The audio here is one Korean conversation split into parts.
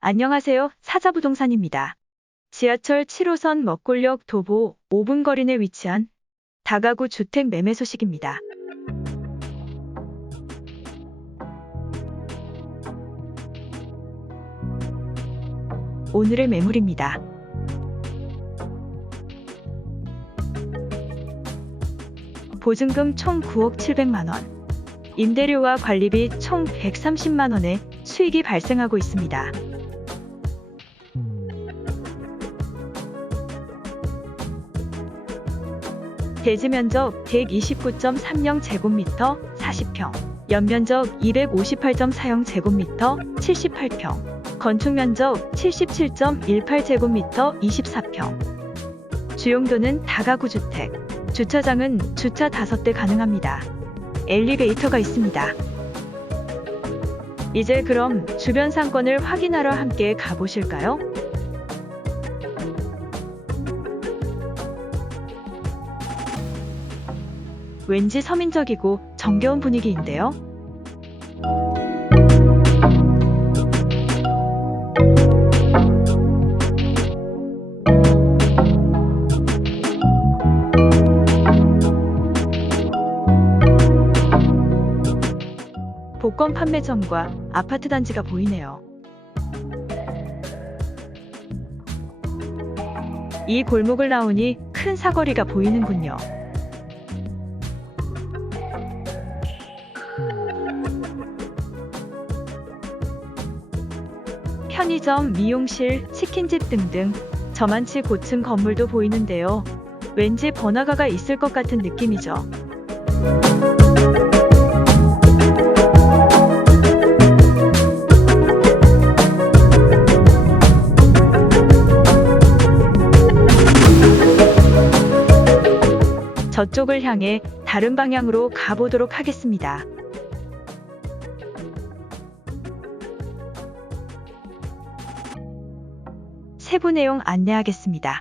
안녕하세요. 사자부동산입니다. 지하철 7호선 먹골역 도보 5분 거리 내 위치한 다가구 주택 매매 소식입니다. 오늘의 매물입니다. 보증금 총 9억 7백만 원. 임대료와 관리비 총 130만 원의 수익이 발생하고 있습니다. 대지 면적 129.30 제곱미터 40평, 연면적 258.40 제곱미터 78평, 건축 면적 77.18 제곱미터 24평. 주용도는 다가구 주택, 주차장은 주차 5대 가능합니다. 엘리베이터가 있습니다. 이제 그럼 주변 상권을 확인하러 함께 가보실까요? 왠지 서민적이고 정겨운 분위기인데요. 복권 판매점과 아파트 단지가 보이네요. 이 골목을 나오니 큰 사거리가 보이는군요. 편의점, 미용실, 치킨집 등등 저만치 고층 건물도 보이는데요. 왠지 번화가가 있을 것 같은 느낌이죠. 저쪽을 향해 다른 방향으로 가보도록 하겠습니다. 세부 내용 안내하겠습니다.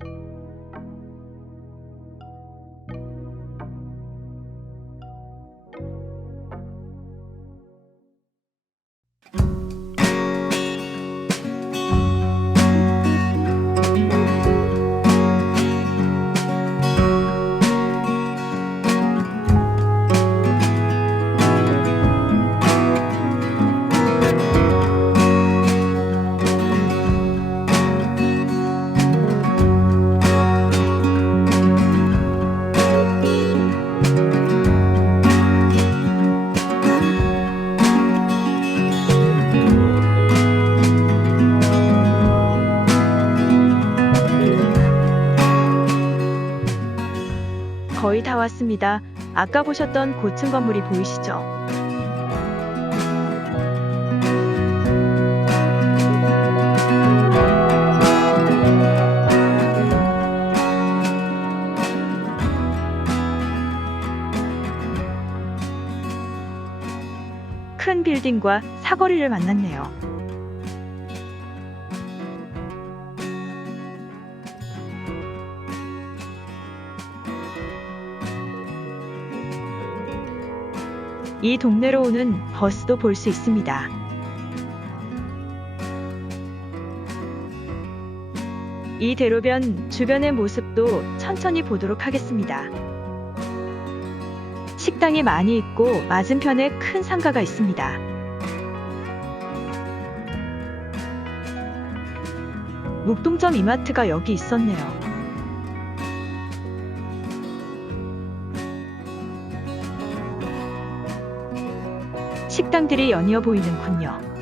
거의 다 왔습니다. 아까 보셨던 고층 건물이 보이시죠? 큰 빌딩과 사거리를 만났네요. 이 동네로 오는 버스도 볼 수 있습니다. 이 대로변 주변의 모습도 천천히 보도록 하겠습니다. 식당이 많이 있고 맞은편에 큰 상가가 있습니다. 묵동점 이마트가 여기 있었네요. 식당들이 연이어 보이는군요.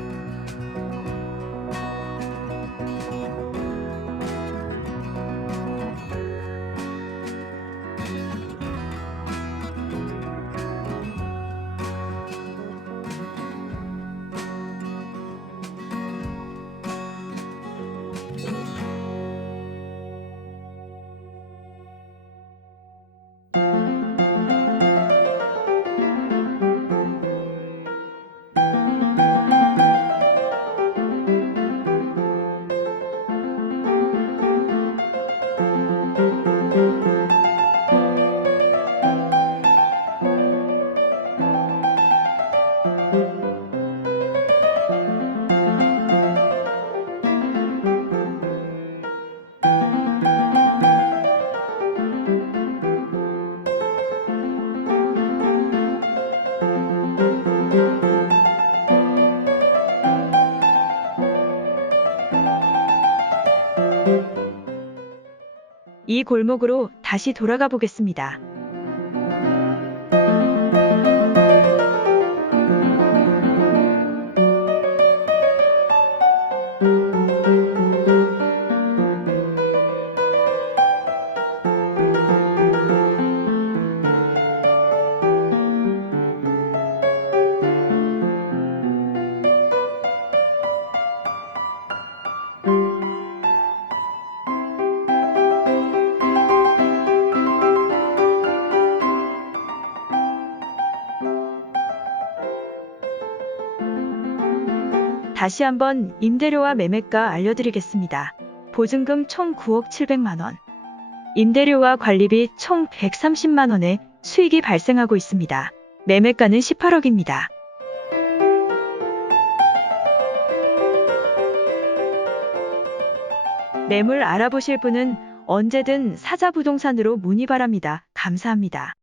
이 골목으로 다시 돌아가 보겠습니다. 다시 한번 임대료와 매매가 알려드리겠습니다. 보증금 총 9억 700만 원. 임대료와 관리비 총 130만 원의 수익이 발생하고 있습니다. 매매가는 18억입니다. 매물 알아보실 분은 언제든 사자부동산으로 문의 바랍니다. 감사합니다.